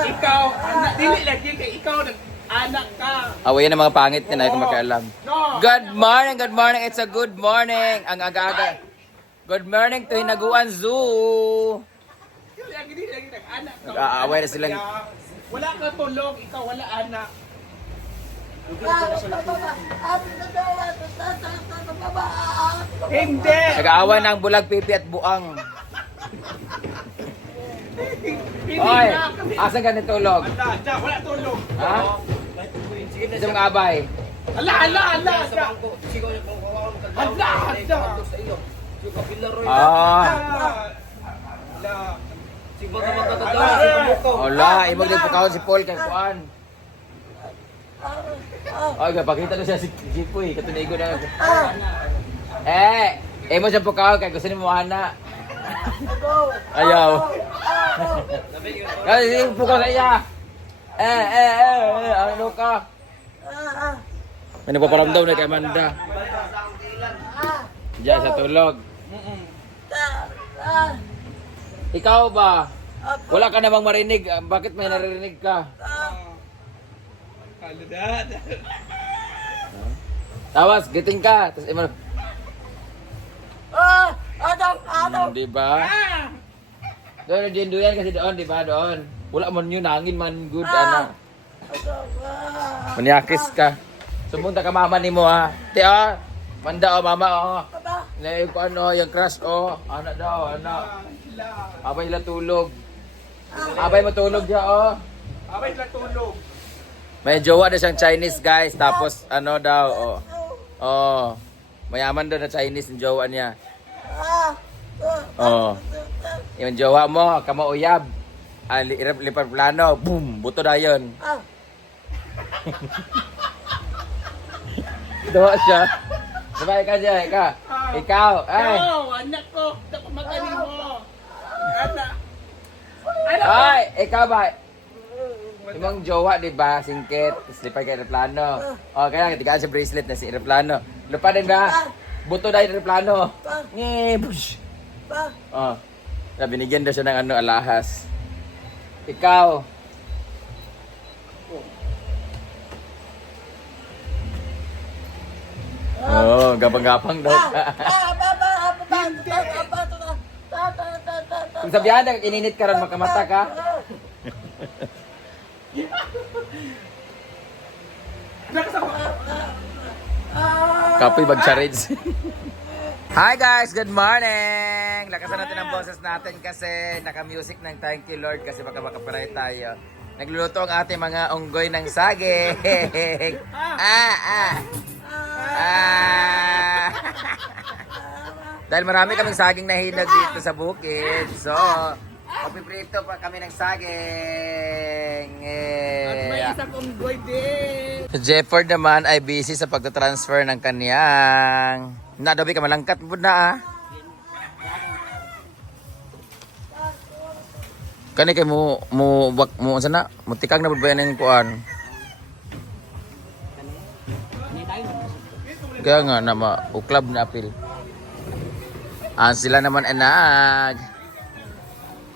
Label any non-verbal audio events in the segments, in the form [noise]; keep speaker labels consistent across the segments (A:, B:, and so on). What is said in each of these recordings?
A: Ikaw, anak, dili lagi kay ikaw, nag- anak ka.
B: Awayan ang mga pangit na na kumakalam.
A: No.
B: Good morning, good morning. It's a good morning. Ang aga-aga. Good morning to Hinaguan Zoo. Nag-aaway na silang-
A: Wala ka tulog, ikaw wala anak. Hindi!
B: Nag-aaway ng bulag, pipi at buang. Oy,
A: na
B: asan ka nitulog?
A: Anda, anda, wala tulog.
B: Ha? Isa mga abay.
A: Ala, ala, ala, ala. Ala, ala.
B: Ah.
A: Ala.
B: Wala, imag din pagkahon si Paul kay Kuan. Ay, kapakita na siya si Jipoy, katunigo na. Eh, eh mo siya pagkahon kay gusto ni mo ana. Ayaw. Kasi yung pukaw sa iya. Eh, eh, eh, eh, ano ka? Ano pa paramdaw na kay Amanda? Diyan sa tulog. Ikaw ba? Wala ka namang marinig. Ah, Bakit may naririnig ka? Tawas, giting ka. Tapos imo, di ba? Doon, din doon kasi doon, di ba? Doon. Wala man yun, hangin man good, ano. Manyakis ka. Sumunta ka mama ni mo ha. Ti ah. Manda oh mama oh. Na yung ano, yung crush oh. Anak daw, anak. Abay lang tulog. Abay matulog siya oh.
A: Abay lang tulog.
B: May jowa na siyang Chinese guys. Tapos ano daw oh. Oh. Mayaman daw na Chinese yung jowa niya. Oh. Yung jowa mo, kamauyab. Ah, li- lipat plano. Boom! Buto na yun. [laughs] Dawa siya. Sabay ka dyan, ka. Ikaw, ay.
A: Ikaw, anak ko. Dapat magaling mo. Anak. Anak.
B: Ay, ikaw ba? Imong jowa, di ba? Singkit. Tapos lipay ka aeroplano. O, kaya tigaan sa bracelet na si aeroplano. Lupa din ba? Buto na yung aeroplano. Nge, push. Oh. Na binigyan daw siya ng ano, alahas. Ikaw. Oh, gapang-gapang daw. Kung sabihan na ininit ka ron, makamata ka. Kapoy bag charades. Hi guys, good morning! Lakasan natin ang boses natin kasi naka-music ng Thank You Lord kasi baka makaparay tayo. Nagluluto ang ating mga unggoy ng saging. ah, ah. Ah. [laughs] Dahil marami kaming saging na hinog dito sa bukid. So, papiprito pa kami ng saging.
A: At may
B: Eh.
A: isang unggoy din.
B: Jefford naman ay busy sa pagta-transfer ng kaniyang... Nadabi ka malangkat mo na ah. Kani kay mo mo wak mo sana mutikag na ba yung kuan. Kaya nga na ma uklab na apil. Ah, sila naman ay nag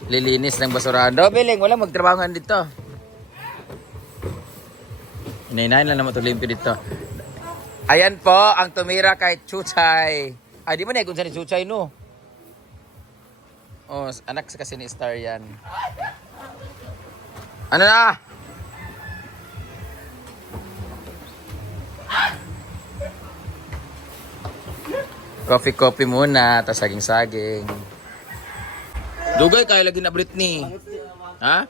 B: lilinis ng basurahan. Do, biling, wala magtrabaho nga dito. Inainahin lang naman ito limpyo dito. Ayan po, ang tumira kay Chuchay. Ay, di mo na kung saan ni Chuchay, no? Oh, anak kasi ni Star yan. Ano na? Coffee-coffee muna, tapos saging-saging. Dugay kayo lagi na Britney. Ha?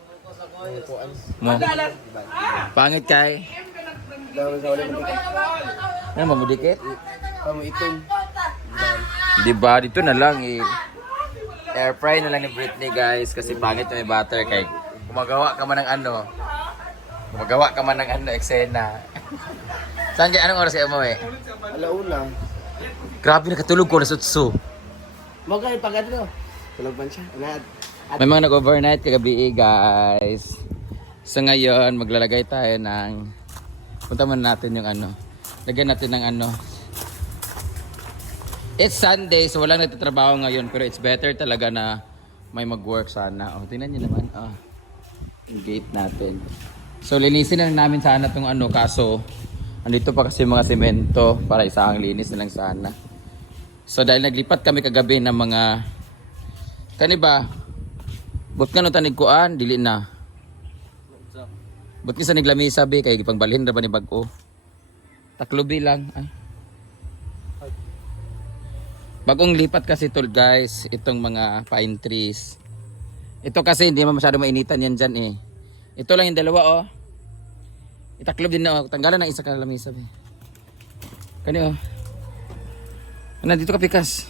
B: Mo. Pangit kay. Ano mamudikit? Di ba? Dito na lang eh. Air fry na lang ni Britney guys kasi pangit yung may butter kay gumagawa ka man ng ano. Gumagawa ka man ng ano eksena. [laughs] Saan anong oras kayo mo eh?
C: Alauna.
B: Grabe nakatulog ko na sutso.
C: Magkano pag ano?
A: Tulog man siya. Unad.
B: May mga nag-overnight kagabi guys. So ngayon, maglalagay tayo ng... Punta muna natin yung ano. Lagyan natin ng ano. It's Sunday, so walang nagtatrabaho ngayon. Pero it's better talaga na may mag-work sana. Oh, tingnan niyo naman. Oh, yung gate natin. So linisin na lang namin sana itong ano. Kaso, andito pa kasi mga semento para isang linis na lang sana. So dahil naglipat kami kagabi ng mga... Kani ba? Bot nga no tanig kuan, dili na. Bot nga sa niglami sabi kay gipangbalhin ra ba ni bag-o. Taklubi lang. Ay. Bagong lipat kasi tol guys, itong mga pine trees. Ito kasi hindi masyado mainitan yan dyan eh. Ito lang yung dalawa oh. Itaklob din na oh. Tanggalan ng isa ka lamisa be. Kani oh. Nandito ka pikas.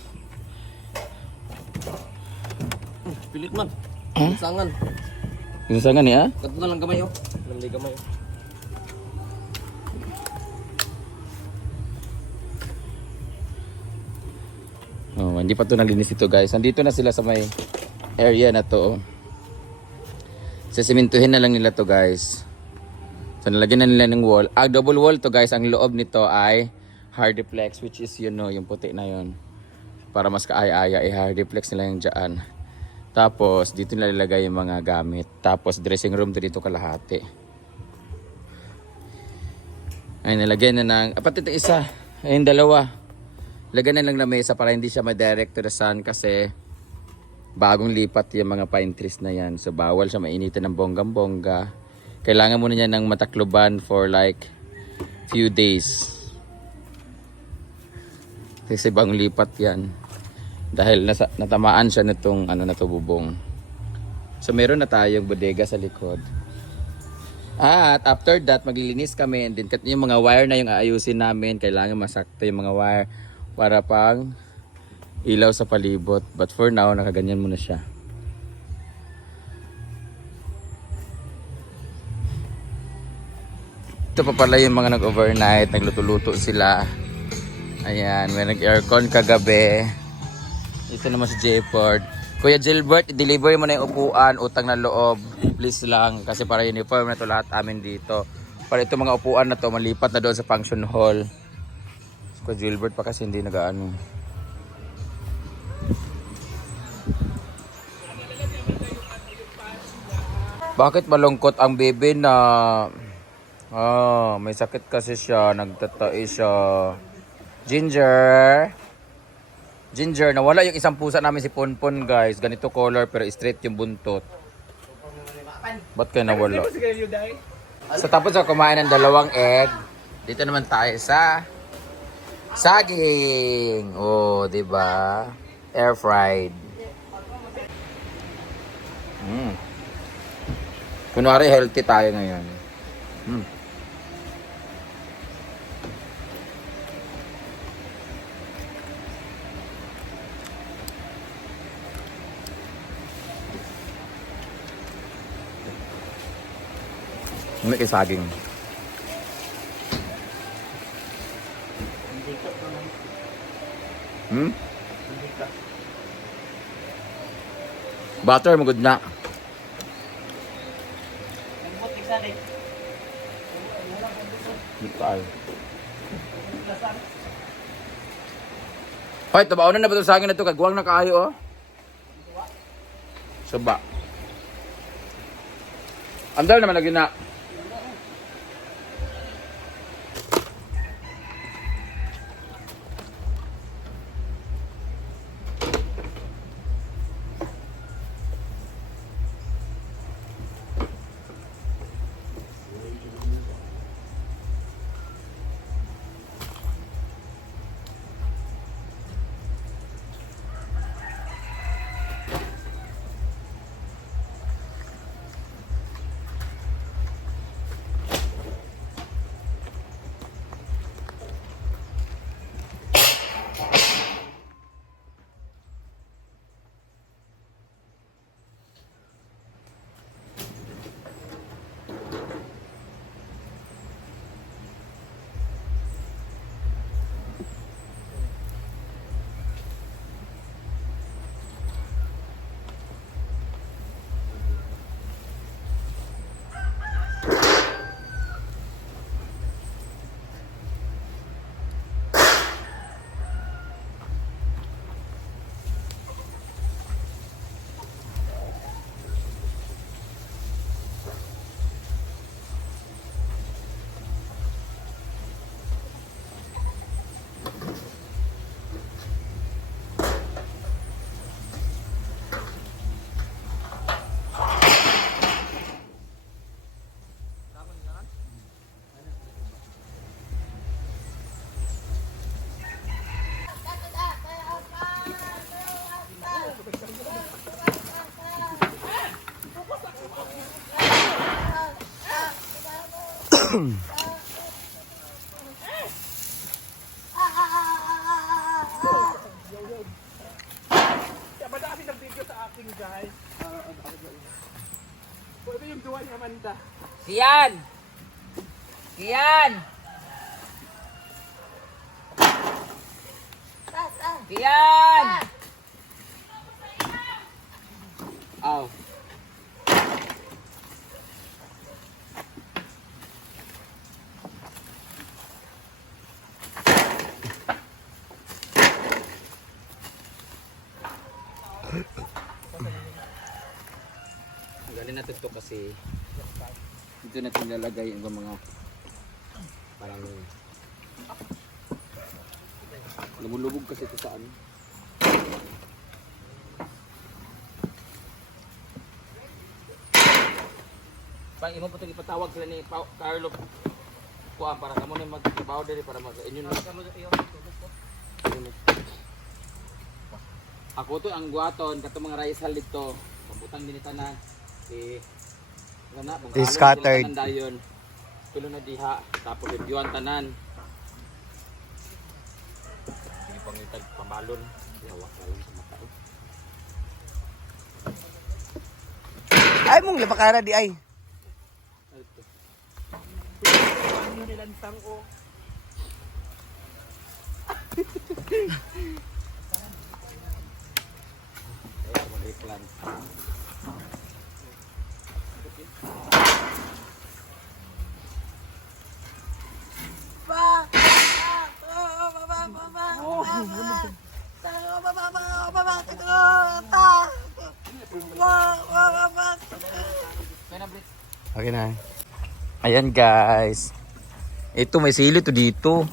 A: Pilit man.
B: Huh?
A: Sangan.
B: Sangan niya?
A: Kato na lang gamay oh. Lamday gamay.
B: Oh, hindi pa to nalinis ito guys. Nandito na sila sa may area na to. oh. Sesimentuhin na lang nila to guys. So nalagyan na nila ng wall. Ah, double wall to guys. Ang loob nito ay hardiplex which is you know, yung puti na yon Para mas kaaya-aya, eh hardiplex nila yung dyan. Tapos dito nila ilalagay yung mga gamit. Tapos dressing room to dito kalahati. Ay, nalagyan na ng... Apat ito isa. Ayun, dalawa. Lagyan na lang ng mesa para hindi siya ma-direct to the sun kasi bagong lipat yung mga pine trees na yan. So bawal siya mainitin ng bonggang-bongga. Kailangan muna niya ng matakluban for like few days. Kasi bagong lipat yan. Dahil nasa, natamaan siya nitong ano na to bubong. So meron na tayong bodega sa likod. At after that, maglilinis kami and then yung mga wire na yung aayusin namin. Kailangan masakto yung mga wire para pang ilaw sa palibot. But for now, nakaganyan muna siya. Ito pa pala yung mga nag-overnight, nagluto-luto sila. Ayan, may nag-aircon kagabi. Ito naman si Jayford. Kuya Gilbert, i-deliver mo na yung upuan, utang na loob. Please lang, kasi para uniform na to lahat amin dito. Para ito mga upuan na to, malipat na doon sa function hall. Kuya Gilbert pa kasi hindi nagaano. Bakit malungkot ang bebe na Ah, may sakit kasi siya, nagtatai siya. Ginger. Ginger, nawala yung isang pusa namin si Ponpon, guys. Ganito color pero straight yung buntot. Ba't kayo nawala? So tapos ako kumain ng dalawang egg. Dito naman tayo sa saging. Oh, 'di ba? Air fried. Mm. Kunwari healthy tayo ngayon. Mm. Hindi kay saging. Hmm? Butter, magod na. Hoy, tabaw na ba ito sa akin na ito? Kagwang na kaayo, oh. Saba. Andal naman na.
A: Kaya madami ng video sa akin, guys. Pwede yung duwa ni Amanda.
D: Kian! Kian! Kian! Aw. Galing natin to kasi dito natin lalagay yung mga parang lumulubog kasi ito sa ano. Pang imo po ipatawag sila ni Carlo kuha para kamo na magtrabaho diri para mag inyo na. Ako to ang guaton kato mga raisal dito. Pambutang din tanan Ngana, mga
B: Is
D: alon
B: scattered.
D: dayon. Tulo na diha tapos reviewan tanan. Hindi pangitag pamalon. Hawak kalon sa mata. eh.
B: Ay mong lapakara di ay.
D: Ay.
A: Ano nilantang [laughs] o.
D: Kaya mag-replan.
B: Okay na. Ayan guys. Ito may sili to dito.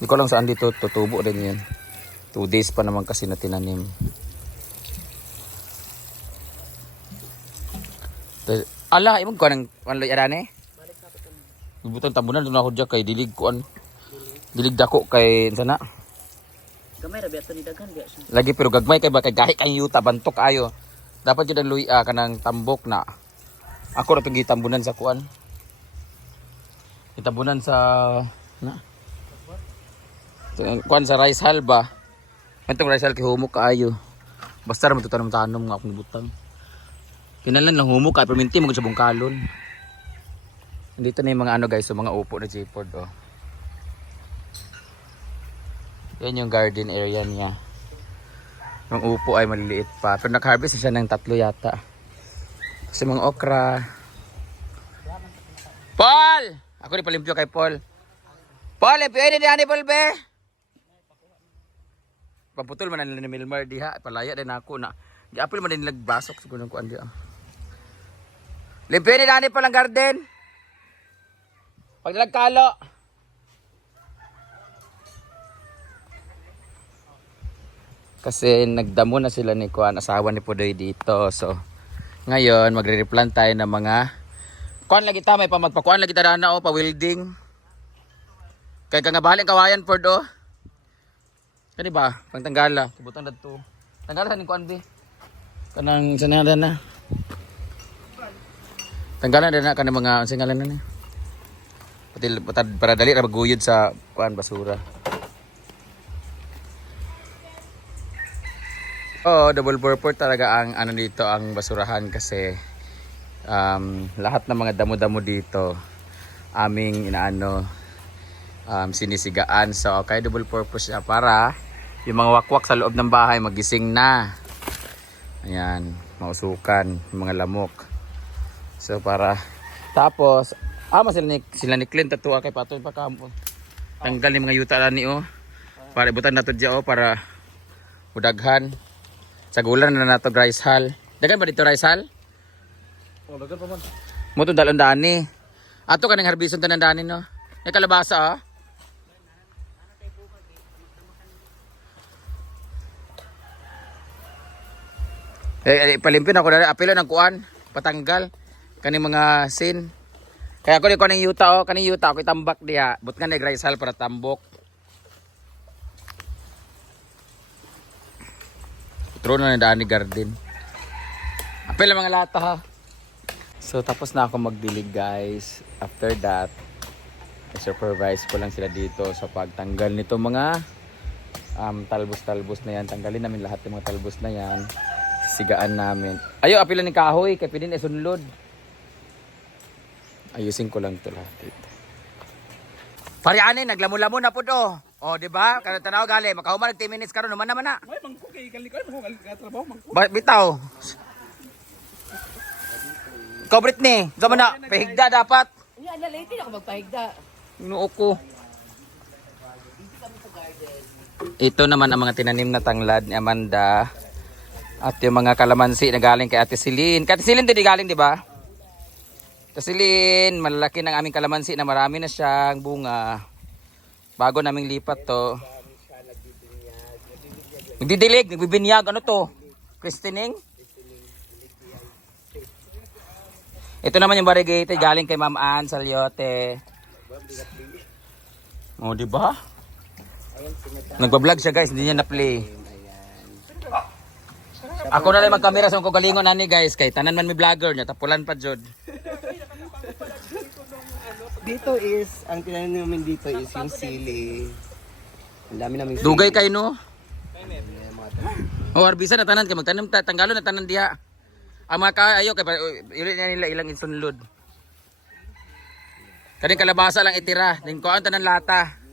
B: Hindi ko lang saan dito tutubo rin yan. Two days pa naman kasi na tinanim. Ala, imong ko ng panloy arane? Ibutang tabunan doon ako dyan kay dilig kuan. Dilig dako kay sana.
E: Gamay ra biya ni daghan biya siya.
B: Lagi pero gagmay kay ba kay gahi kay yuta bantok ayo. Dapat jud ang luy ah, kanang tambok na. Ako ra to gitambunan sa kuan. Gitambunan sa na. Kuan sa rice hall ba? Itong rice hall kay humok kaayo. Basta ra matutanong tanom nga akong butang. Kinalan lang humok kay perminti mo sa bungkalon. Dito na yung mga ano guys, so mga upo na J-Pod oh. Yan yung garden area niya. Yung upo ay maliliit pa. Pero nag-harvest na siya ng tatlo yata. Kasi mga okra. Paul! Ako rin palimpyo kay Paul. Paul, limpyo ni Diani Paul be. Paputol man na ni Milmar diha. Palaya din ako na. Giapil man din nagbasok siguro ng kuan diha. Limpyo ni Diani Paul ang garden. Pag nagkalo. Kasi nagdamo na sila ni Kuan, asawa ni Pudoy dito. So, ngayon, magre-replant tayo ng mga Kuan lagi ta, may pa magpakuan lagi ta na o, pa welding. Kay ka nga bahaling kawayan for do. Kani ba? Pangtanggala, kibutan dadto. Tanggala ni Kuan bi. Kanang sanadan na. Tanggalan na na kanang mga singalan na ni. Pati para dali ra maguyod sa kuan basura. Oo, double purpose talaga ang ano dito ang basurahan kasi um, lahat ng mga damo-damo dito aming inaano um, sinisigaan. So, kaya double purpose siya para yung mga wakwak sa loob ng bahay magising na. Ayan, mausukan yung mga lamok. So, para tapos ama sila ni sila ni Clint at kay patoy pa kamo. Tanggal ni mga yuta ni oh. Para ibutan nato diya oh para udaghan. Sa gulan na nato rice hall. Dagan ba dito rice hall?
A: Oh, lagan pa man.
B: Mo to dalon dani. Ato kaning harbison tanan dani no. May kalabasa ah. Eh, eh palimpin ako dali apilo ng kuan, patanggal kani mga sin. Kaya ko ni ko ning yuta oh, kani yuta ako itambak diha. But rice hall para tambok. True na na dani garden. Ang mga lata ha. So tapos na ako magdilig guys. After that, supervise ko lang sila dito sa pagtanggal nito mga um, talbos-talbos na yan. Tanggalin namin lahat ng mga talbos na yan. Sigaan namin. Ayo, apila ni kahoy. Kaya na isunlod. Ayusin ko lang ito lahat dito. Pari ani, naglamo-lamo na po to. O, di ba? Kada tanaw gali, makahuman 10 minutes karon naman naman na.
A: Ay, mangko kay kalikay mo kay trabaho mangko.
B: Ba bitaw. Ikaw Britney, zaman na, pahigda dapat.
E: Unya na late ako magpahigda.
B: Inuo ko. Ito naman ang mga tinanim na tanglad ni Amanda. At yung mga kalamansi na galing kay Ate Celine. Kay Ate Celine din di galing, di ba? Celine, malalaki ng aming kalamansi na marami na siyang bunga. Bago naming lipat to. Nagdidilig, nagbibinyag. Ano to? Christening? Ito naman yung variegated galing kay Ma'am Ann Salyote. Oh, di ba? Nagba-vlog siya guys, hindi niya na-play. Ako na lang magkamera sa kong galingon ani guys, kay tanan man mi vlogger niya, tapulan pa jud.
C: Dito is, ang tinanim namin dito is yung sili. Ang dami namin sili.
B: Dugay kay no. Oh, arbisa na tanan kay magtanim ta tanggalo na tanan diha. Ang mga ka ayo kay uli na nila ilang insunlod. Kaning kalabasa lang itira, ning kuan tanan lata.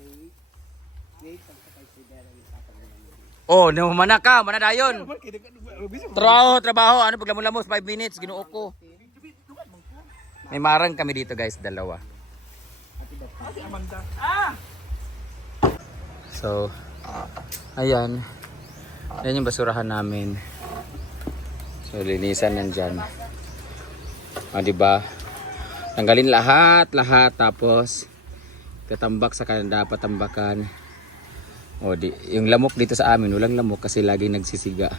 B: Oh, namana ka, mana dayon. Trabaho, trabaho. Ano paglamon-lamos 5 minutes, ginuo ko. May marang kami dito, guys, dalawa. So, ayan. Ayan yung basurahan namin. So, linisan nandyan. O, di ba? Tanggalin lahat, lahat. Tapos, tatambak sa kananda, patambakan. O, di, yung lamok dito sa amin, walang lamok kasi laging nagsisiga.